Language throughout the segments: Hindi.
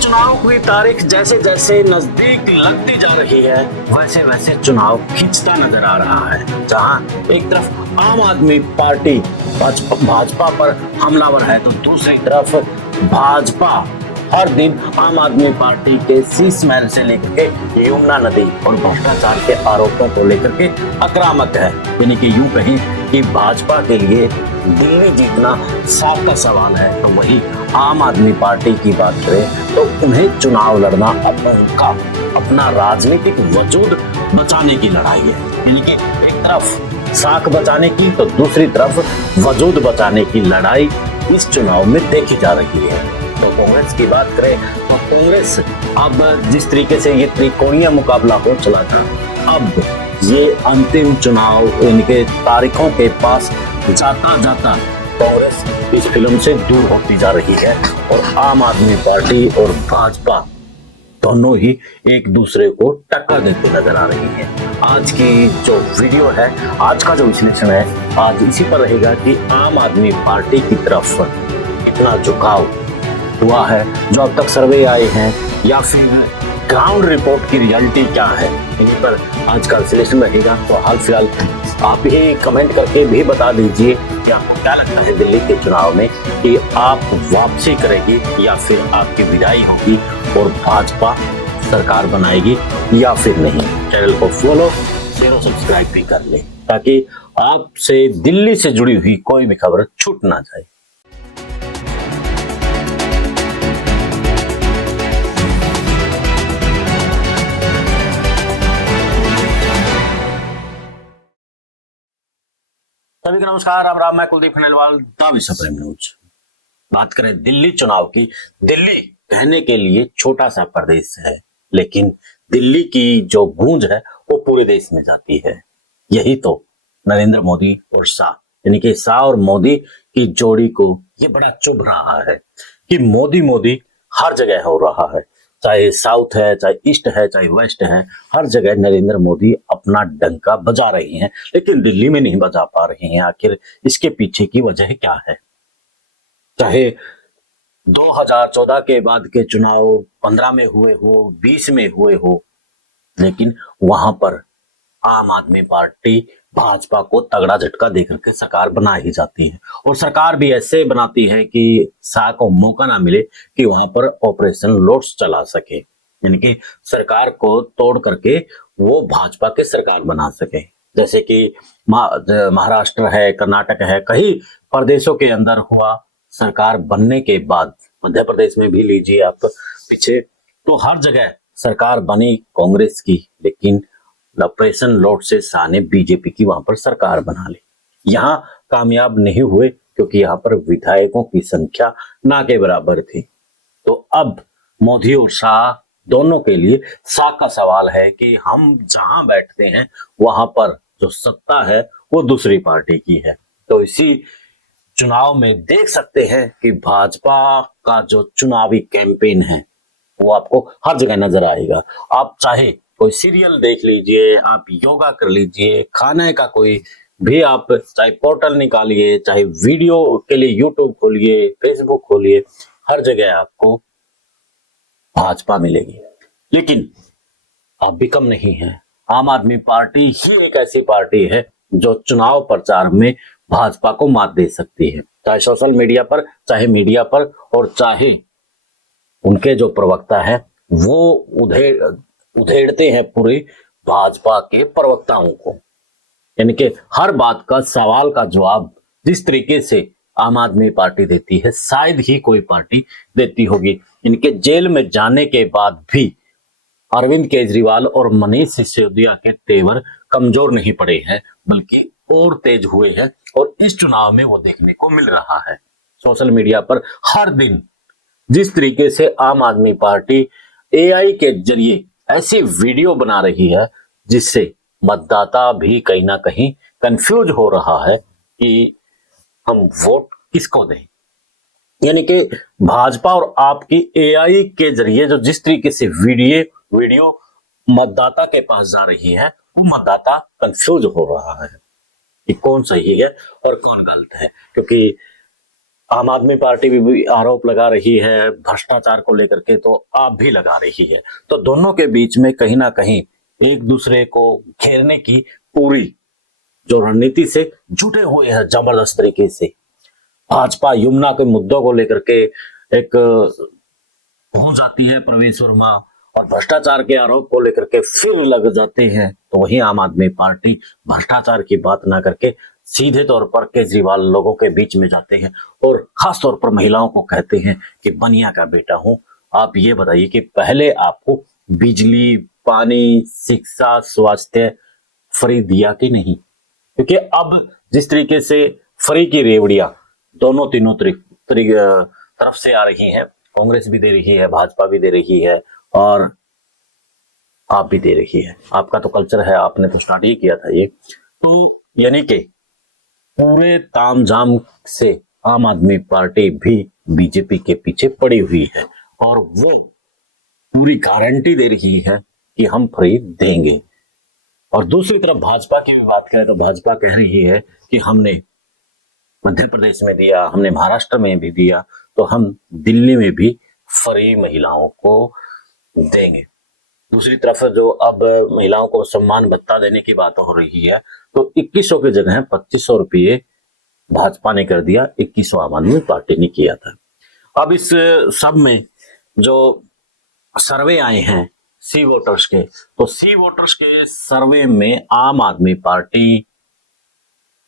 चुनाव की तारीख जैसे जैसे नजदीक लगती जा रही है वैसे वैसे चुनाव खिंचता नजर आ रहा है। जहां एक तरफ आम आदमी पार्टी भाजपा पर हमलावर है तो दूसरी तरफ भाजपा हर दिन आम आदमी पार्टी के शीश महल से लेकर के यमुना नदी और भ्रष्टाचार के आरोपों को लेकर के आक्रामक है। यानी कि यूं कहें कि भाजपा के लिए दिल्ली जीतना साफ का सवाल है, तो वही आम आदमी पार्टी की बात करें तो उन्हें चुनाव लड़ना अपना राजनीतिक वजूद बचाने की लड़ाई है। यानी कि एक तरफ साख बचाने की तो दूसरी तरफ वजूद बचाने की लड़ाई इस चुनाव में देखी जा रही है। तो कांग्रेस की बात करें तो कांग्रेस अब जिस तरीके से ये त्रिकोणीय मुकाबला हो चला था, अब ये अंतिम चुनाव इनके तारीखों के पास जाता जाता कांग्रेस इस फिल्म से दूर होती जा रही है और आम आदमी पार्टी और भाजपा दोनों ही एक दूसरे को टक्कर देते नजर आ रही है। आज की जो वीडियो है, आज का जो विश्लेषण है, आज इसी पर रहेगा कि आम आदमी पार्टी की तरफ कितना झुकाव हुआ है, जो अब तक सर्वे आए हैं, या फिर ग्राउंड रिपोर्ट की रियलिटी क्या है, इन्हीं पर आज का विश्लेषण रहेगा। तो हाल फिलहाल आप ही कमेंट करके भी बता दीजिए कि आपको क्या लगता है दिल्ली के चुनाव में, कि आप वापसी करेगी या फिर आपकी विदाई होगी और भाजपा सरकार बनाएगी या फिर नहीं। चैनल को फॉलो, शेयर और सब्सक्राइब भी कर लें ताकि आपसे दिल्ली से जुड़ी हुई कोई भी खबर छूट ना जाए। सभी को नमस्कार, राम राम। मैं कुलदीप खंडेलवाल, द विश्व प्रेम न्यूज। बात करें दिल्ली चुनाव की। दिल्ली कहने के लिए छोटा सा प्रदेश है, लेकिन दिल्ली की जो गूंज है वो पूरे देश में जाती है। यही तो नरेंद्र मोदी और शाह, यानी कि शाह और मोदी की जोड़ी को ये बड़ा चुभ रहा है कि मोदी मोदी हर जगह हो रहा है, चाहे साउथ है, चाहे ईस्ट है, चाहे वेस्ट है, हर जगह नरेंद्र मोदी अपना डंका बजा रहे हैं, लेकिन दिल्ली में नहीं बजा पा रहे हैं। आखिर इसके पीछे की वजह क्या है? चाहे 2014 के बाद के चुनाव 15 में हुए हो, 20 में हुए हो, लेकिन वहां पर आम आदमी पार्टी भाजपा को तगड़ा झटका देकर के सरकार बना ही जाती है, और सरकार भी ऐसे बनाती है कि शाह को मौका ना मिले कि वहां पर ऑपरेशन लोटस चला सके, यानी कि सरकार को तोड़ करके वो भाजपा के सरकार बना सके। जैसे कि महाराष्ट्र है, कर्नाटक है, कई प्रदेशों के अंदर हुआ। सरकार बनने के बाद मध्य प्रदेश में भी लीजिए आप पीछे, तो हर जगह सरकार बनी कांग्रेस की, लेकिन ऑपरेशन लोट से शाह ने बीजेपी की वहां पर सरकार बना ली। यहां कामयाब नहीं हुए क्योंकि यहां पर विधायकों की संख्या ना के बराबर थी। तो अब मोदी और शाह दोनों के लिए शाह का सवाल है कि हम जहां बैठते हैं वहां पर जो सत्ता है वो दूसरी पार्टी की है। तो इसी चुनाव में देख सकते हैं कि भाजपा का जो चुनावी कैंपेन है वो आपको हर जगह नजर आएगा। आप चाहे कोई सीरियल देख लीजिए, आप योगा कर लीजिए, खाने का कोई भी आप चाहे पोर्टल निकालिए, चाहे वीडियो के लिए यूट्यूब खोलिए, फेसबुक खोलिए, हर जगह आपको भाजपा मिलेगी। लेकिन अब भी कम नहीं है, आम आदमी पार्टी ही एक ऐसी पार्टी है जो चुनाव प्रचार में भाजपा को मात दे सकती है, चाहे सोशल मीडिया पर, चाहे मीडिया पर, और चाहे उनके जो प्रवक्ता है वो उधेड़ते हैं पूरे भाजपा के प्रवक्ताओं को। यानी कि हर बात का, सवाल का जवाब जिस तरीके से आम आदमी पार्टी देती है, शायद ही कोई पार्टी देती होगी। इनके जेल में जाने के बाद भी अरविंद केजरीवाल और मनीष सिसोदिया के तेवर कमजोर नहीं पड़े हैं, बल्कि और तेज हुए हैं, और इस चुनाव में वो देखने को मिल रहा है। सोशल मीडिया पर हर दिन जिस तरीके से आम आदमी पार्टी एआई के जरिए ऐसी वीडियो बना रही है जिससे मतदाता भी कहीं ना कहीं कंफ्यूज हो रहा है कि हम वोट किसको दें। यानी कि भाजपा और आपकी एआई के जरिए जो जिस तरीके से वीडियो मतदाता के पास जा रही है, वो मतदाता कंफ्यूज हो रहा है कि कौन सही है और कौन गलत है। क्योंकि आम आदमी पार्टी भी आरोप लगा रही है भ्रष्टाचार को लेकर के, तो आप भी लगा रही है। तो दोनों के बीच में कहीं ना कहीं एक दूसरे को घेरने की पूरी जो रणनीति से जुटे हुए हैं जबरदस्त तरीके से। भाजपा यमुना के मुद्दों को लेकर के एक हो जाती है प्रवेश वर्मा, और भ्रष्टाचार के आरोप को लेकर के फिर लग जाते हैं। तो वही आम आदमी पार्टी भ्रष्टाचार की बात ना करके सीधे तौर पर केजरीवाल लोगों के बीच में जाते हैं और खास तौर पर महिलाओं को कहते हैं कि बनिया का बेटा हूं। आप ये बताइए कि पहले आपको बिजली, पानी, शिक्षा, स्वास्थ्य फ्री दिया कि नहीं? क्योंकि अब जिस तरीके से फ्री की रेवड़ियां दोनों तीनों तरफ से आ रही है, कांग्रेस भी दे रही है, भाजपा भी दे रही है और आप भी दे रही है। आपका तो कल्चर है, आपने तो स्टार्ट ही किया था ये। तो यानी कि पूरे तामझाम से आम आदमी पार्टी भी बीजेपी के पीछे पड़ी हुई है और वो पूरी गारंटी दे रही है कि हम फ्री देंगे। और दूसरी तरफ भाजपा की भी बात करें तो भाजपा कह रही है कि हमने मध्य प्रदेश में दिया, हमने महाराष्ट्र में भी दिया, तो हम दिल्ली में भी फ्री महिलाओं को देंगे। दूसरी तरफ जो अब महिलाओं को सम्मान भत्ता देने की बात हो रही है, तो 2100 की जगह 2500 रुपये भाजपा ने कर दिया, 2100 आम आदमी पार्टी ने किया था। अब इस सब में जो सर्वे आए हैं सी वोटर्स के, तो सी वोटर्स के सर्वे में आम आदमी पार्टी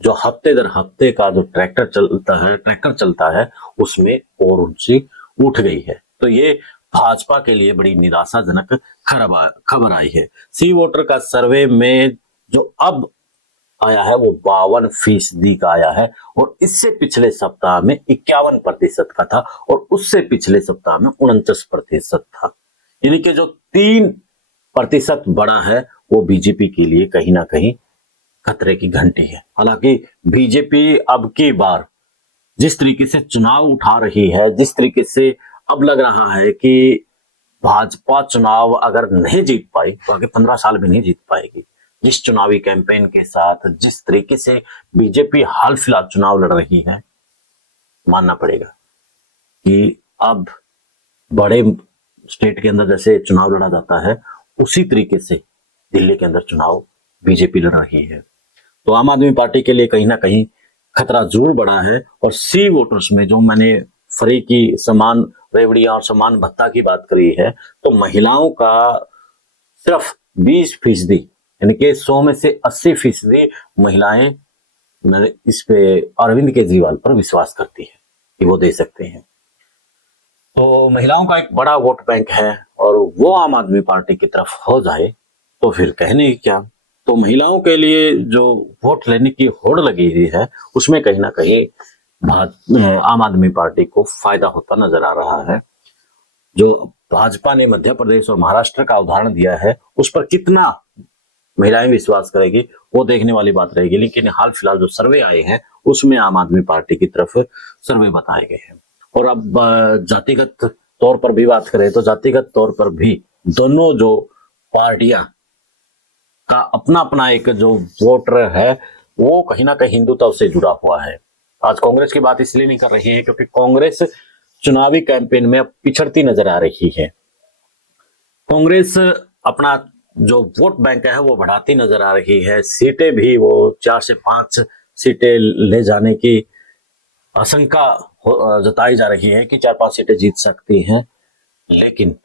जो हफ्ते दर हफ्ते का जो ट्रैक्टर चलता है उसमें और ऊंची उठ गई है। तो ये भाजपा के लिए बड़ी निराशाजनक खबर आई है। सी वोटर का सर्वे में जो अब आया है वो 52% का आया है और इससे पिछले सप्ताह में 51% का था और उससे पिछले सप्ताह में 49% था। यानी कि जो 3% बढ़ा है वो बीजेपी के लिए कहीं ना कहीं खतरे की घंटी है। हालांकि बीजेपी अब की बार जिस तरीके से चुनाव उठा रही है, जिस तरीके से अब लग रहा है कि भाजपा चुनाव अगर नहीं जीत पाई तो आगे 15 साल भी नहीं जीत पाएगी। जिस चुनावी कैंपेन के साथ जिस तरीके से बीजेपी हाल फिलहाल चुनाव लड़ रही है, मानना पड़ेगा कि अब बड़े स्टेट के अंदर जैसे चुनाव लड़ा जाता है उसी तरीके से दिल्ली के अंदर चुनाव बीजेपी लड़ रही है। तो आम आदमी पार्टी के लिए कहीं ना कहीं खतरा जरूर बढ़ा है। और सी वोटर्स में जो मैंने फ्री की समान रेवड़ियां और समान भत्ता की बात करी है, तो महिलाओं का सिर्फ 20% यानी कि 100 में से 80% महिलाएं इस पे अरविंद केजरीवाल पर विश्वास करती है कि वो दे सकते हैं। तो महिलाओं का एक बड़ा वोट बैंक है और वो आम आदमी पार्टी की तरफ हो जाए तो फिर कहने की क्या। तो महिलाओं के लिए जो वोट लेने की होड़ लगी हुई है उसमें कहीं ना कहीं आम आदमी पार्टी को फायदा होता नजर आ रहा है। जो भाजपा ने मध्य प्रदेश और महाराष्ट्र का उदाहरण दिया है उस पर कितना महिलाएं विश्वास करेगी वो देखने वाली बात रहेगी। लेकिन हाल फिलहाल जो सर्वे आए हैं उसमें आम आदमी पार्टी की तरफ सर्वे बताए गए हैं। और अब जातिगत तौर पर भी बात करें तो जातिगत तौर पर भी दोनों जो पार्टियां का अपना अपना एक जो वोटर है वो कहीं ना कहीं हिंदुत्व से जुड़ा हुआ है। आज कांग्रेस की बात इसलिए नहीं कर रही है क्योंकि कांग्रेस चुनावी कैंपेन में अब पिछड़ती नजर आ रही है। कांग्रेस अपना जो वोट बैंक है वो बढ़ाती नजर आ रही है। सीटें भी वो 4 से 5 सीटें ले जाने की आशंका जताई जा रही है कि 4-5 सीटें जीत सकती हैं। लेकिन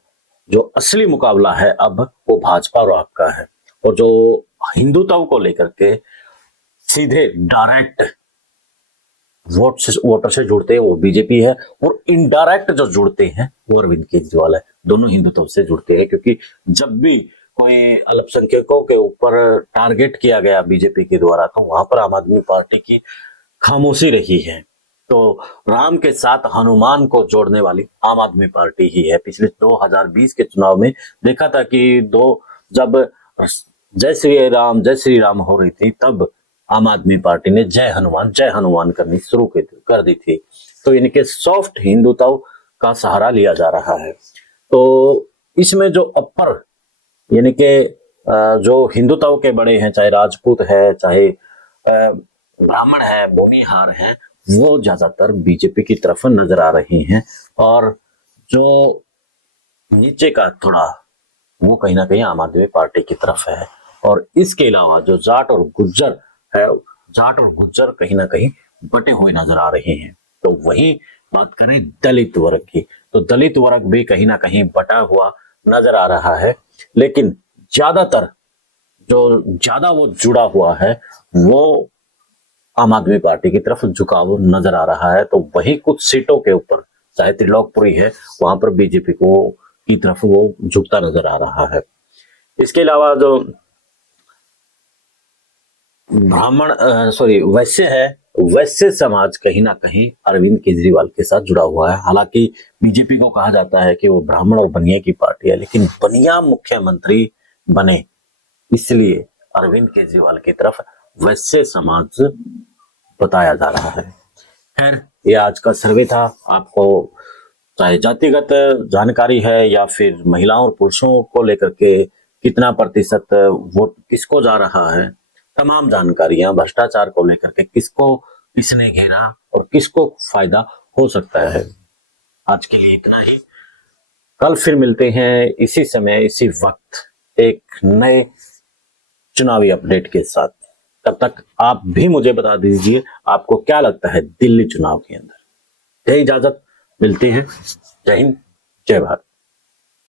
जो असली मुकाबला है अब वो भाजपा और आप का है। और जो हिंदुत्व को लेकर के सीधे डायरेक्ट वोटर से जुड़ते हैं वो बीजेपी है और इनडायरेक्ट जो जुड़ते हैं वो अरविंद केजरीवाल है। दोनों हिंदुत्व से जुड़ते हैं क्योंकि जब भी कोई अल्पसंख्यकों के ऊपर टारगेट किया गया बीजेपी के द्वारा तो वहां पर आम आदमी पार्टी की खामोशी रही है। तो राम के साथ हनुमान को जोड़ने वाली आम आदमी पार्टी ही है। पिछले 2020 के चुनाव में देखा था कि जब जय श्री राम हो रही थी तब आम आदमी पार्टी ने जय हनुमान करनी शुरू कर दी थी। तो इनके सॉफ्ट हिंदुत्व का सहारा लिया जा रहा है। तो इसमें जो अपर यानी कि जो हिंदुत्व के बड़े हैं, चाहे राजपूत है, चाहे ब्राह्मण है, भूमिहार है, वो ज्यादातर बीजेपी की तरफ नजर आ रहे हैं, और जो नीचे का थोड़ा वो कहीं ना कहीं आम आदमी पार्टी की तरफ है। और इसके अलावा जो जाट और गुज्जर है, जाट और गुज्जर कहीं ना कहीं बटे हुए नजर आ रहे हैं। तो वही बात करें दलित वर्ग की, तो दलित वर्ग भी कहीं ना कहीं बटा हुआ नजर आ रहा है, लेकिन ज्यादातर जो ज्यादा वो जुड़ा हुआ है वो आम आदमी पार्टी की तरफ झुकाव नजर आ रहा है। तो वही कुछ सीटों के ऊपर, चाहे त्रिलोकपुरी है, वहां पर बीजेपी को की तरफ वो झुकता नजर आ रहा है। इसके अलावा जो ब्राह्मण सॉरी वैश्य है, वैश्य समाज कहीं ना कहीं अरविंद केजरीवाल के साथ जुड़ा हुआ है। हालांकि बीजेपी को कहा जाता है कि वो ब्राह्मण और बनिया की पार्टी है, लेकिन बनिया मुख्यमंत्री बने इसलिए अरविंद केजरीवाल की तरफ वैश्य समाज बताया जा रहा है। खैर, ये आज का सर्वे था। आपको चाहे जातिगत जानकारी है या फिर महिलाओं और पुरुषों को लेकर के कितना प्रतिशत वोट किसको जा रहा है, तमाम जानकारियां, भ्रष्टाचार को लेकर के किसको किसने घेरा और किसको फायदा हो सकता है, आज के लिए इतना ही। कल फिर मिलते हैं इसी समय इसी वक्त एक नए चुनावी अपडेट के साथ। तब तक आप भी मुझे बता दीजिए आपको क्या लगता है दिल्ली चुनाव के अंदर। जय इजाजत, मिलते हैं। जय हिंद, जय भारत।